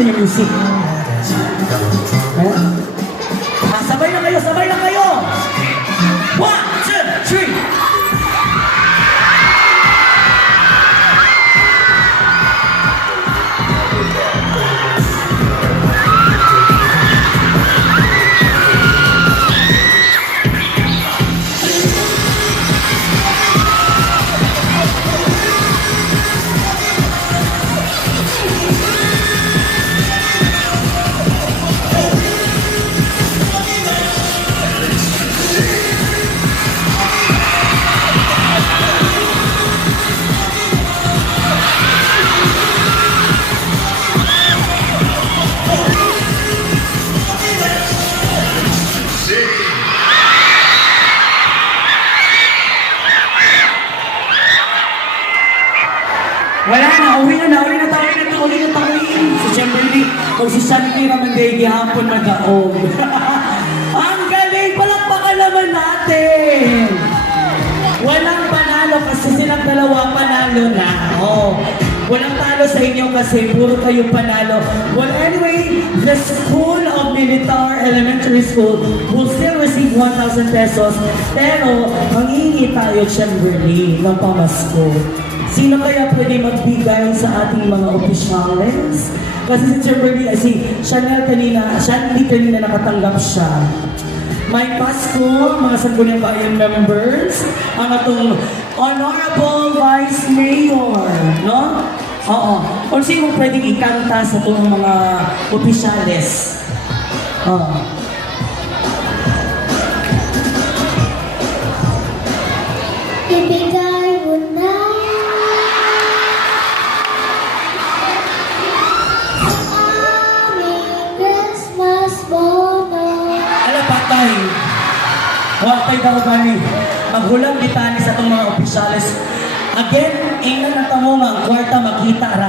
na yung music. Sabay na kayo, sabay na kayo! 1, 2, 3! Wala na, uwi na tayo. Si Chamberlain, kung si Shanti naman kayo, gihapon mag-aog. Ang galing, palakpakan naman natin! Walang panalo kasi silang dalawa panalo na. Walang talo sa inyo kasi puro kayo panalo. Well, anyway, the School of Militar Elementary School will still receive 1,000 pesos. Pero, manghihingi tayo, Chamberlain, ng pamasko. Sino kaya pwede magbigay sa ating mga opisyales? Kasi si Chamberlain, si Shanti kanina nakatanggap siya. May Pasko, mga Sangguniang Bayan members, ang atong Honorable Vice Mayor, no? Oo. Kung sino pwedeng ikanta sa itong mga opisyales? Ibigay mo na aming Christmas bonus. Ala, patay. Patay daw kami. Maghulang bitani sa itong mga opisyales. Again, ingat na tamo nga, kwarta makita ra.